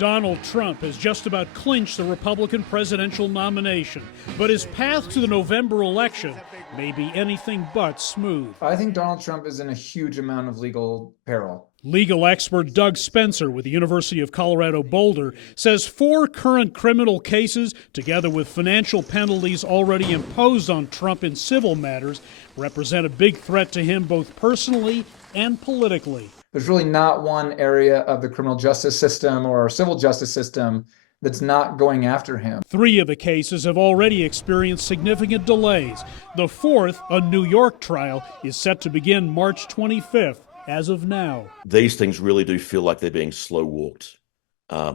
Donald Trump has just about clinched the Republican presidential nomination, but his path to the November election may be anything but smooth. I think Donald Trump is in a huge amount of legal peril. Legal expert Doug Spencer with the University of Colorado Boulder says 4 current criminal cases, together with financial penalties already imposed on Trump in civil matters, represent a big threat to him both personally and politically. There's really not one area of the criminal justice system or civil justice system that's not going after him. 3 of the cases have already experienced significant delays. The 4th, a New York trial, is set to begin March 25th. As of now, these things really do feel like they're being slow walked,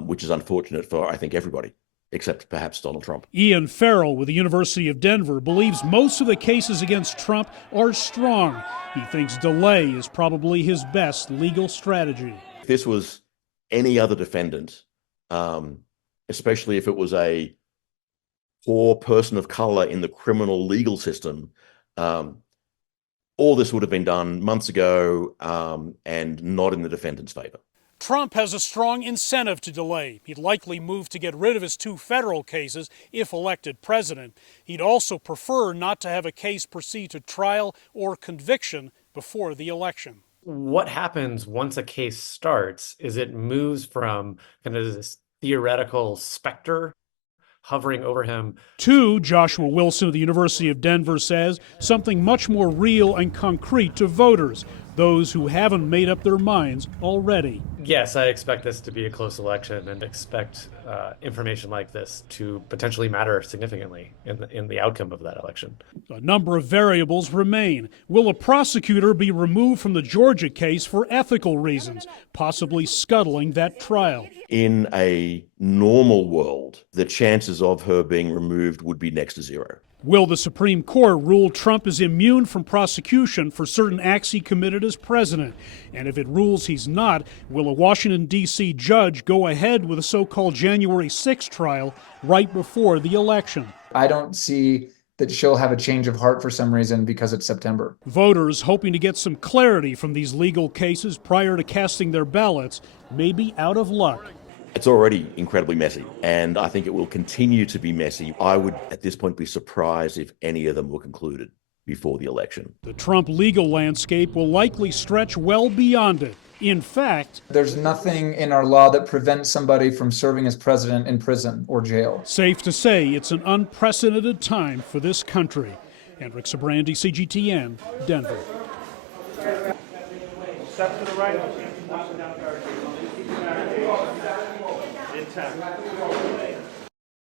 which is unfortunate for, I think, everybody, except perhaps Donald Trump. Ian Farrell with the University of Denver believes most of the cases against Trump are strong. He thinks delay is probably his best legal strategy. If this was any other defendant, especially if it was a poor person of color in the criminal legal system, all this would have been done months ago and not in the defendant's favor. Trump has a strong incentive to delay. He'd likely move to get rid of his 2 federal cases if elected president. He'd also prefer not to have a case proceed to trial or conviction before the election. What happens once a case starts is it moves from kind of this theoretical specter hovering over him. 2, Joshua Wilson of the University of Denver says, something much more real and concrete to voters, those who haven't made up their minds already. Yes, I expect this to be a close election and expect information like this to potentially matter significantly in the outcome of that election. A number of variables remain. Will a prosecutor be removed from the Georgia case for ethical reasons, possibly scuttling that trial? In a normal world, the chances of her being removed would be next to 0. Will the Supreme Court rule Trump is immune from prosecution for certain acts he committed as president? And if it rules he's not, will a Washington, D.C. judge go ahead with a so-called January 6th trial right before the election? I don't see that she'll have a change of heart for some reason because it's September. Voters hoping to get some clarity from these legal cases prior to casting their ballots may be out of luck. It's already incredibly messy, and I think it will continue to be messy. I would, at this point, be surprised if any of them were concluded before the election. The Trump legal landscape will likely stretch well beyond it. In fact, there's nothing in our law that prevents somebody from serving as president in prison or jail. Safe to say it's an unprecedented time for this country. Hendrik Sybrandy, CGTN, Denver. Step to the right. In 10.